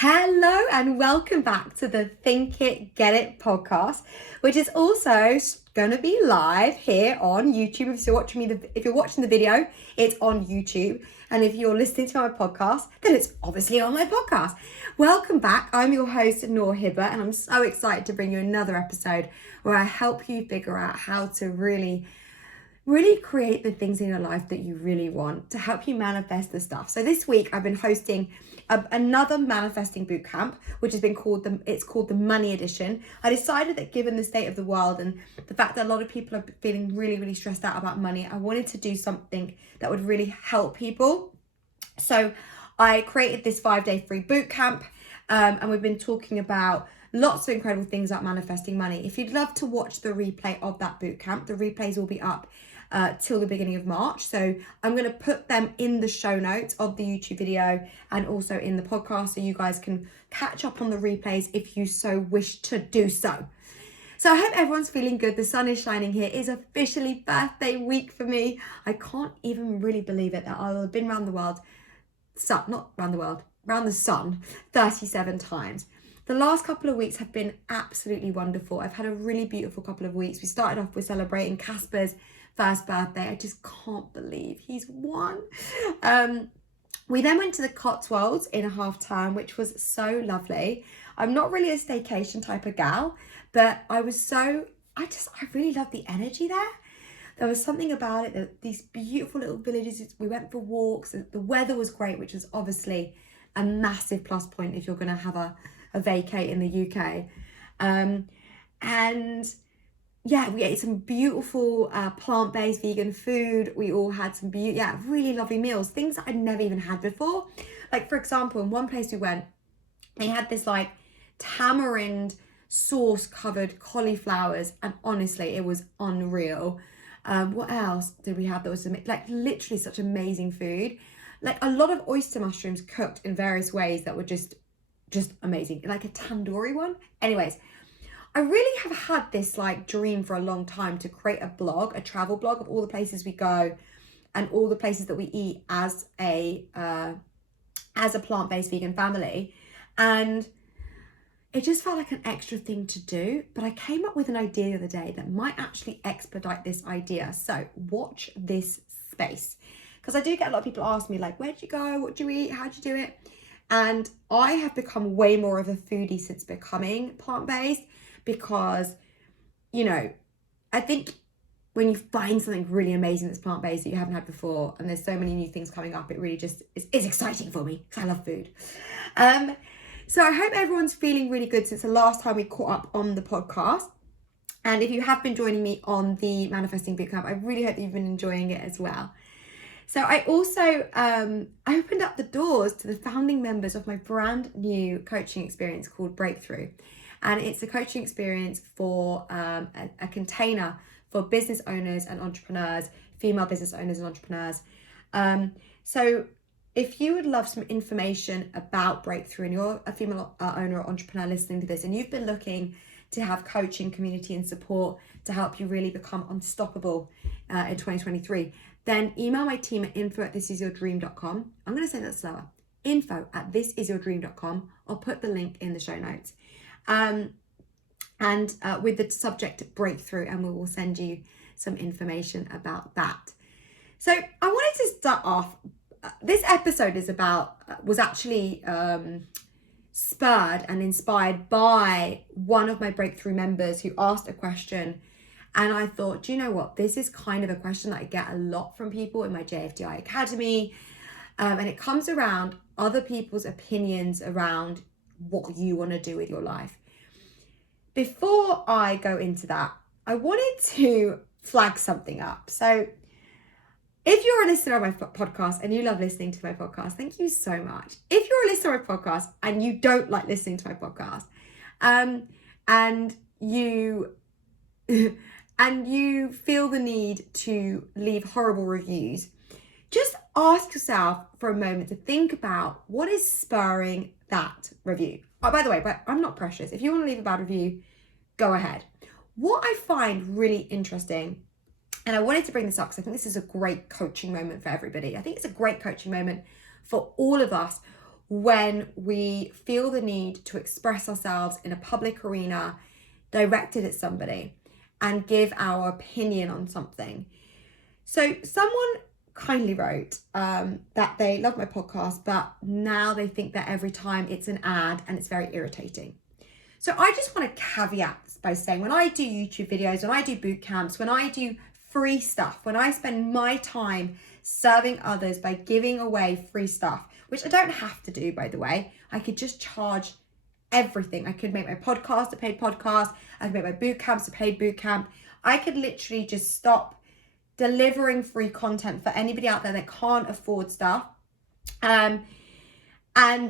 Hello and welcome back to the Think It, Get It podcast, which is also going to be live here on YouTube. If you're watching the video, it's on YouTube. And if you're listening to my podcast, then it's obviously on my podcast. Welcome back. I'm your host, Noor, and I'm so excited to bring you another episode where I help you figure out how to really create the things in your life that you really want, to help you manifest the stuff. So this week I've been hosting another manifesting bootcamp, which has been called the Money Edition. I decided that given the state of the world and the fact that a lot of people are feeling really stressed out about money, I wanted to do something that would really help people. So I created this 5-day free bootcamp, and we've been talking about lots of incredible things about manifesting money. If you'd love to watch the replay of that bootcamp, the replays will be up till the beginning of March. So I'm going to put them in the show notes of the YouTube video and also in the podcast so you guys can catch up on the replays if you so wish to do so. So I hope everyone's feeling good. The sun is shining here. It's officially birthday week for me. I can't even really believe it that I'll have been around the sun 37 times. The last couple of weeks have been absolutely wonderful. I've had a really beautiful couple of weeks. We started off with celebrating Casper's first birthday. I just can't believe he's 1. We then went to the Cotswolds in a half term, which was so lovely. I'm not really a staycation type of gal, but I really love the energy there. There was something about it, these beautiful little villages. We went for walks. The weather was great, which was obviously a massive plus point if you're going to have a vacay in the UK. And yeah, we ate some beautiful plant-based vegan food. We all had some really lovely meals, things that I'd never even had before. Like, for example, in one place we went, they had this like tamarind sauce covered cauliflowers, and honestly, it was unreal. What else did we have that was like literally such amazing food? Like a lot of oyster mushrooms cooked in various ways that were just amazing, like a tandoori one. Anyways, I really have had this like dream for a long time to create a travel blog of all the places we go and all the places that we eat as a plant-based vegan family. And it just felt like an extra thing to do, but I came up with an idea the other day that might actually expedite this idea. So watch this space, because I do get a lot of people ask me like, where'd you go? What do you eat? How'd you do it? And I have become way more of a foodie since becoming plant-based, because, I think when you find something really amazing that's plant-based that you haven't had before, and there's so many new things coming up, it really just is exciting for me, because I love food. So I hope everyone's feeling really good since the last time we caught up on the podcast. And if you have been joining me on the Manifesting Bootcamp, I really hope that you've been enjoying it as well. So I also opened up the doors to the founding members of my brand new coaching experience called Breakthrough. And it's a coaching experience for a container for business owners and entrepreneurs, female business owners and entrepreneurs. So if you would love some information about Breakthrough and you're a female owner or entrepreneur listening to this, and you've been looking to have coaching, community and support to help you really become unstoppable in 2023, then email my team at info@thisisyourdream.com. I'm going to say that slower. info@thisisyourdream.com. I'll put the link in the show notes. And with the subject Breakthrough, and we will send you some information about that. So I wanted to start off. This episode was actually spurred and inspired by one of my Breakthrough members who asked a question. And I thought, do you know what? This is kind of a question that I get a lot from people in my JFDI Academy. And it comes around other people's opinions around what you want to do with your life. Before I go into that, I wanted to flag something up. So if you're a listener of my podcast and you love listening to my podcast, thank you so much. If you're a listener of my podcast and you don't like listening to my podcast, and you feel the need to leave horrible reviews, just ask yourself for a moment to think about what is spurring that review. Oh, by the way, but I'm not precious. If you want to leave a bad review, go ahead. What I find really interesting, and I wanted to bring this up because I think this is a great coaching moment for everybody. I think it's a great coaching moment for all of us. when we feel the need to express ourselves in a public arena directed at somebody and give our opinion on something. So someone kindly wrote that they love my podcast, but now they think that every time it's an ad and it's very irritating. So I just want to caveat this by saying, when I do YouTube videos, when I do boot camps, when I do free stuff, when I spend my time serving others by giving away free stuff, which I don't have to do, by the way, I could just charge everything. I could make my podcast a paid podcast. I could make my boot camps a paid boot camp. I could literally just stop delivering free content for anybody out there that can't afford stuff, and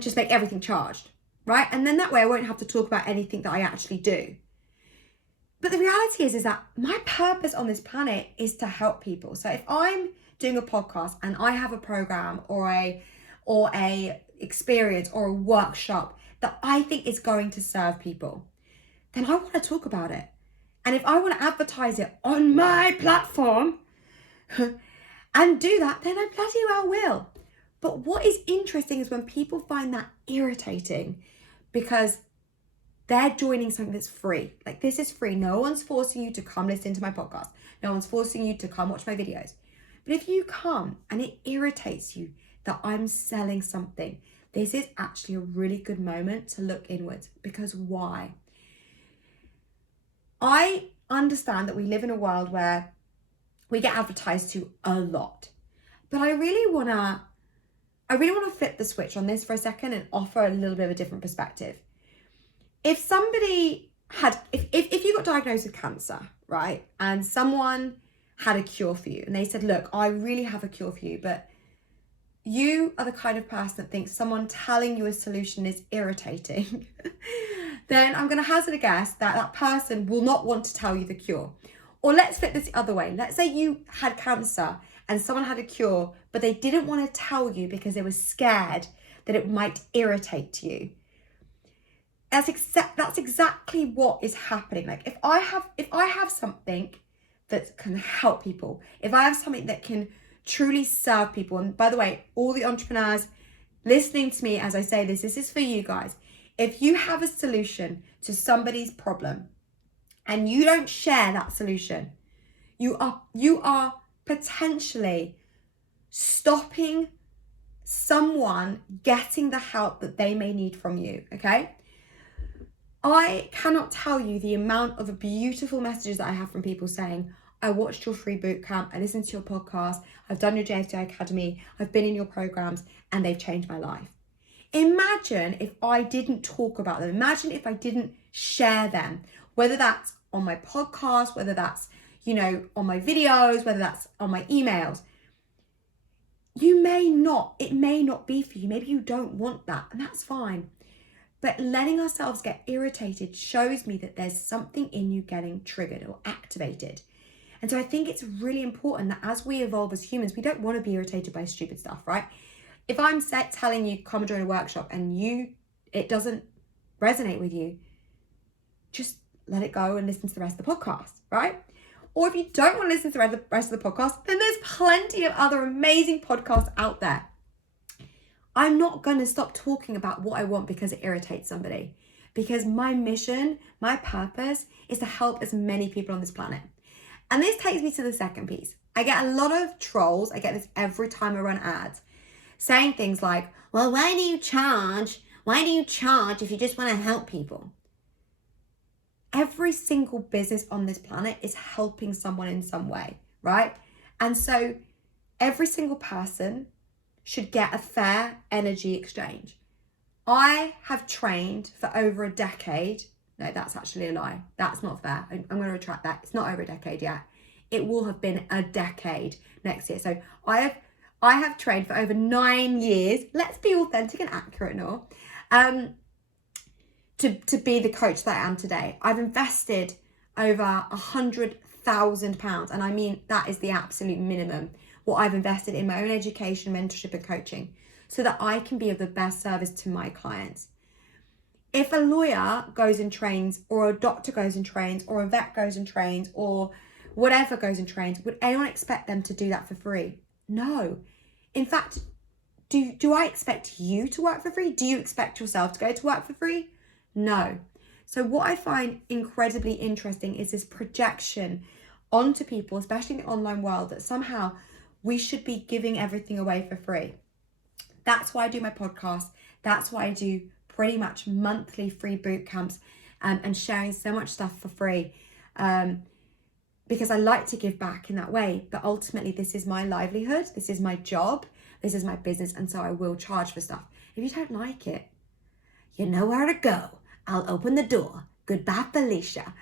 just make everything charged, right? And then that way I won't have to talk about anything that I actually do. But the reality is that my purpose on this planet is to help people. So if I'm doing a podcast and I have a program or a experience or a workshop that I think is going to serve people, then I want to talk about it. And if I want to advertise it on my platform and do that, then I bloody well will. But what is interesting is when people find that irritating because they're joining something that's free. Like, this is free. No one's forcing you to come listen to my podcast. No one's forcing you to come watch my videos. But if you come and it irritates you that I'm selling something, this is actually a really good moment to look inwards. Because why? I understand that we live in a world where we get advertised to a lot. But I really want to flip the switch on this for a second and offer a little bit of a different perspective. If somebody had, if you got diagnosed with cancer, right, and someone had a cure for you and they said, look, I really have a cure for you, but you are the kind of person that thinks someone telling you a solution is irritating, then I'm going to hazard a guess that that person will not want to tell you the cure. Or let's flip this the other way. Let's say you had cancer and someone had a cure, but they didn't want to tell you because they were scared that it might irritate you. That's exactly what is happening. Like, if I have something that can help people, if I have something that can truly serve people, and by the way, all the entrepreneurs listening to me as I say this is for you guys. If you have a solution to somebody's problem and you don't share that solution, you are potentially stopping someone getting the help that they may need from you, okay? I cannot tell you the amount of beautiful messages that I have from people saying, I watched your free bootcamp, I listened to your podcast, I've done your JFDI Academy, I've been in your programs, and they've changed my life. Imagine if I didn't talk about them. Imagine if I didn't share them, whether that's on my podcast, whether that's, on my videos, whether that's on my emails. It may not be for you. Maybe you don't want that, and that's fine. But letting ourselves get irritated shows me that there's something in you getting triggered or activated. And so I think it's really important that as we evolve as humans, we don't want to be irritated by stupid stuff, right? If I'm telling you, come and join a workshop and it doesn't resonate with you, just let it go and listen to the rest of the podcast, right? Or if you don't want to listen to the rest of the podcast, then there's plenty of other amazing podcasts out there. I'm not going to stop talking about what I want because it irritates somebody. Because my mission, my purpose is to help as many people on this planet. And this takes me to the second piece. I get a lot of trolls, I get this every time I run ads, saying things like, well, why do you charge? Why do you charge if you just want to help people? Every single business on this planet is helping someone in some way, right? And so every single person should get a fair energy exchange. I have trained for over a decade. No, that's actually a lie. That's not fair. I'm going to retract that. It's not over a decade yet. It will have been a decade next year. So I have trained for over 9 years. Let's be authentic and accurate, Noor. To be the coach that I am today. I've invested over £100,000, and I mean that is the absolute minimum, what I've invested in my own education, mentorship and coaching, so that I can be of the best service to my clients. If a lawyer goes and trains, or a doctor goes and trains, or a vet goes and trains, or whatever goes and trains, would anyone expect them to do that for free? No. In fact, do I expect you to work for free? Do you expect yourself to go to work for free? No. So what I find incredibly interesting is this projection onto people, especially in the online world, that somehow we should be giving everything away for free. That's why I do my podcast. That's why I do pretty much monthly free boot camps and sharing so much stuff for free. Because I like to give back in that way. But ultimately, this is my livelihood. This is my job. This is my business. And so I will charge for stuff. If you don't like it, you know where to go. I'll open the door. Goodbye, Felicia.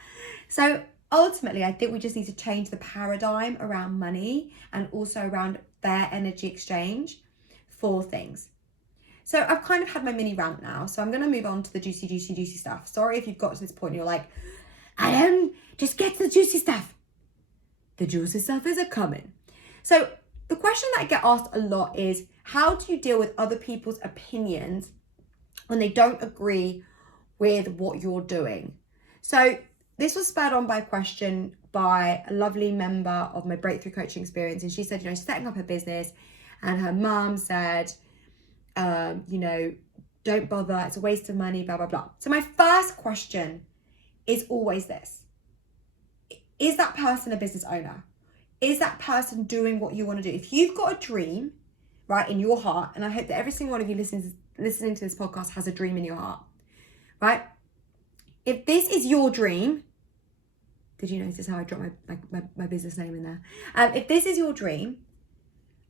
So ultimately, I think we just need to change the paradigm around money and also around fair energy exchange for things. So I've kind of had my mini rant now. So I'm going to move on to the juicy stuff. Sorry if you've got to this point and you're like, I don't, just get to the juicy stuff. The juicy stuff is a coming. So the question that I get asked a lot is, how do you deal with other people's opinions when they don't agree with what you're doing? So this was spurred on by a question by a lovely member of my breakthrough coaching experience. And she said, you know, she's setting up her business and her mom said, you know, don't bother, it's a waste of money, blah, blah, blah. So my first question is always this. Is that person a business owner? Is that person doing what you want to do? If you've got a dream, right, in your heart, and I hope that every single one of you listening to this podcast has a dream in your heart, right? If this is your dream, did you notice how I dropped my business name in there? If this is your dream,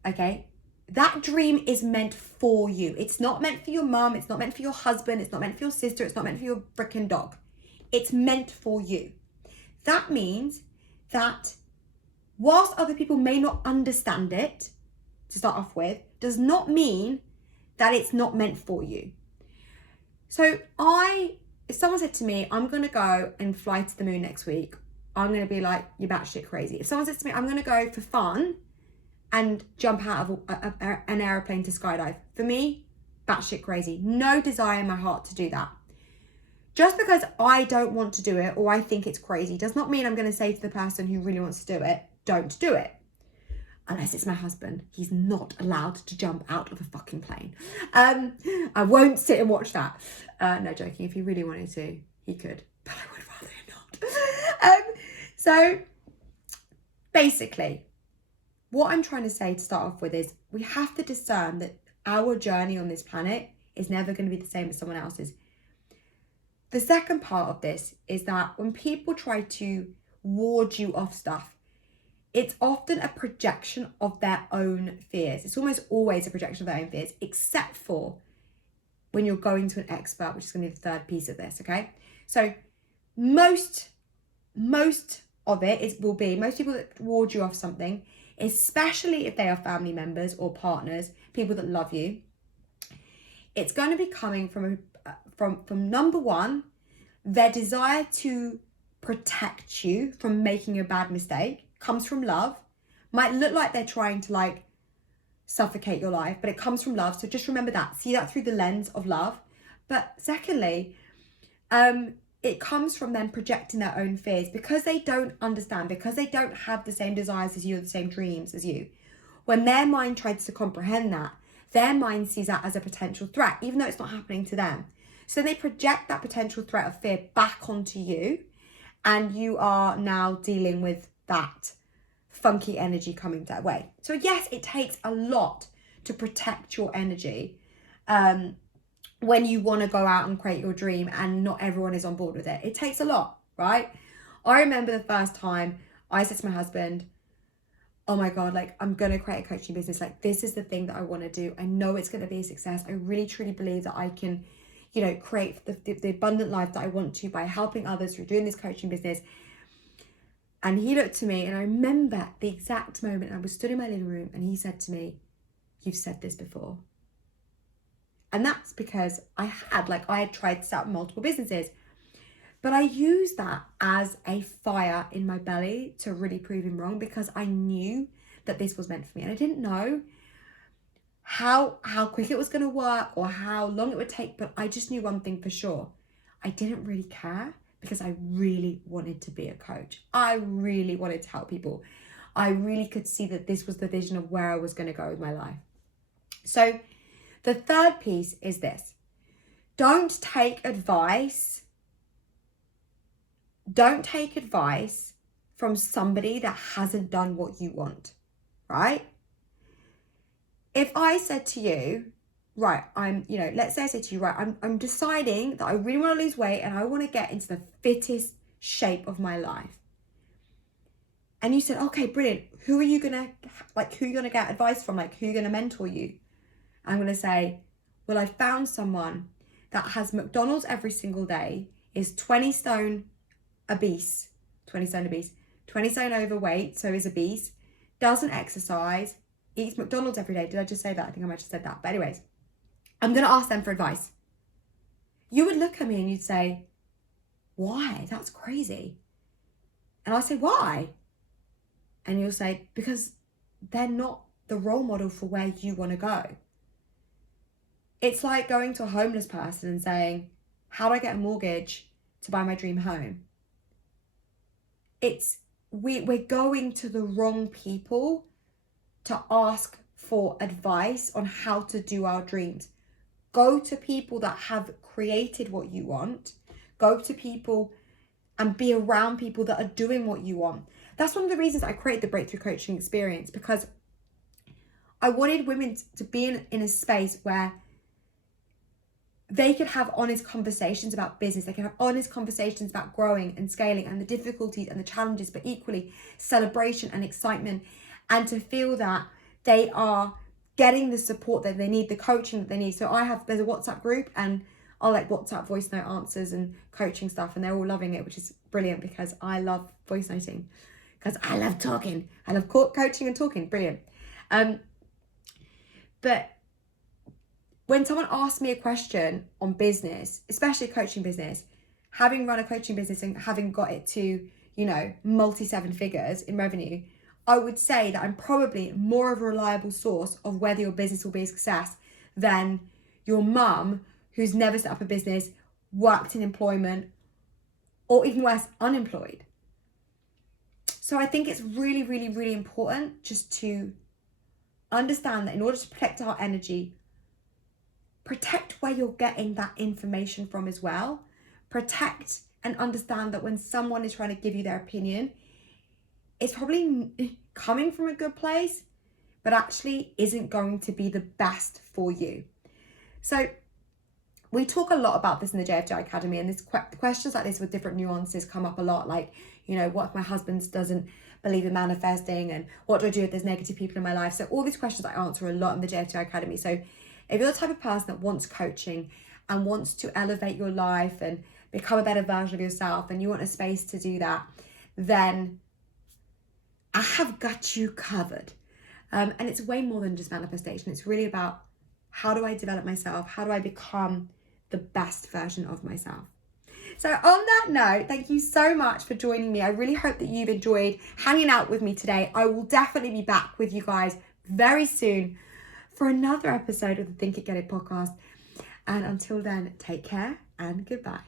okay, that dream is meant for you. It's not meant for your mum. It's not meant for your husband. It's not meant for your sister. It's not meant for your freaking dog. It's meant for you. That means that whilst other people may not understand it, to start off with, does not mean that it's not meant for you. So if someone said to me, I'm going to go and fly to the moon next week, I'm going to be like, you're batshit crazy. If someone says to me, I'm going to go for fun and jump out of an aeroplane to skydive, for me, batshit crazy. No desire in my heart to do that. Just because I don't want to do it or I think it's crazy does not mean I'm going to say to the person who really wants to do it, don't do it. Unless it's my husband. He's not allowed to jump out of a fucking plane. I won't sit and watch that. No, joking. If he really wanted to, he could. But I would rather not. So, basically, what I'm trying to say to start off with is we have to discern that our journey on this planet is never going to be the same as someone else's. The second part of this is that when people try to ward you off stuff, it's often a projection of their own fears. It's almost always a projection of their own fears, except for when you're going to an expert, which is going to be the third piece of this, okay? So most of it will be, most people that ward you off something, especially if they are family members or partners, people that love you, it's going to be coming from number one, their desire to protect you from making a bad mistake comes from love. Might look like they're trying to like suffocate your life, but it comes from love. So just remember that, see that through the lens of love. But secondly, it comes from them projecting their own fears because they don't understand, because they don't have the same desires as you, or the same dreams as you. When their mind tries to comprehend that, their mind sees that as a potential threat, even though it's not happening to them. So they project that potential threat of fear back onto you, and you are now dealing with that funky energy coming that way. So yes, it takes a lot to protect your energy when you want to go out and create your dream and not everyone is on board with it. It takes a lot, right? I remember the first time I said to my husband, oh my God, like I'm going to create a coaching business. Like this is the thing that I want to do. I know it's going to be a success. I really, truly believe that I can, you know, create the abundant life that I want to by helping others through doing this coaching business. And he looked to me and I remember the exact moment I was stood in my living room and he said to me, you've said this before. And that's because I had tried to set up multiple businesses, but I used that as a fire in my belly to really prove him wrong, because I knew that this was meant for me. And I didn't know how quick it was going to work or how long it would take, but I just knew one thing for sure. I didn't really care because I really wanted to be a coach. I really wanted to help people. I really could see that this was the vision of where I was going to go with my life. So The third piece is this. Don't take advice from somebody that hasn't done what you want, right? If I said to you, right, let's say I said to you, right, I'm deciding that I really want to lose weight and I want to get into the fittest shape of my life. And you said, okay, brilliant. Who are you gonna get advice from? Like, who are you gonna mentor you? I'm gonna say, well, I found someone that has McDonald's every single day, is 20 stone obese, 20 stone overweight, so is obese, doesn't exercise, eats McDonald's every day. Did I just say that? I think I might have just said that. But anyways, I'm gonna ask them for advice. You would look at me and you'd say, why? That's crazy. And I say, why? And you'll say, because they're not the role model for where you want to go. It's like going to a homeless person and saying, how do I get a mortgage to buy my dream home? We're going to the wrong people to ask for advice on how to do our dreams. Go to people that have created what you want. Go to people and be around people that are doing what you want. That's one of the reasons I created the Breakthrough Coaching Experience, because I wanted women to be in a space where they could have honest conversations about business. They can have honest conversations about growing and scaling and the difficulties and the challenges, but equally celebration and excitement, and to feel that they are getting the support that they need, the coaching that they need. So there's a WhatsApp group, and I'll like WhatsApp voice note answers and coaching stuff, and they're all loving it, which is brilliant because I love voice noting, because I love talking. I love coaching and talking. Brilliant. But when someone asks me a question on business, especially coaching business, having run a coaching business and having got it to, multi 7 figures in revenue, I would say that I'm probably more of a reliable source of whether your business will be a success than your mum who's never set up a business, worked in employment, or even worse, unemployed. So I think it's really, really, really important just to understand that in order to protect our energy, protect where you're getting that information from as well. Protect and understand that when someone is trying to give you their opinion, it's probably coming from a good place, but actually isn't going to be the best for you. So we talk a lot about this in the JFDI Academy, and questions like this with different nuances come up a lot. Like, what if my husband doesn't believe in manifesting, and what do I do if there's negative people in my life? So all these questions I answer a lot in the JFDI Academy. So if you're the type of person that wants coaching and wants to elevate your life and become a better version of yourself, and you want a space to do that, then I have got you covered. And it's way more than just manifestation. It's really about, how do I develop myself? How do I become the best version of myself? So on that note, thank you so much for joining me. I really hope that you've enjoyed hanging out with me today. I will definitely be back with you guys very soon for another episode of the Think It Get It podcast. And until then, take care and goodbye.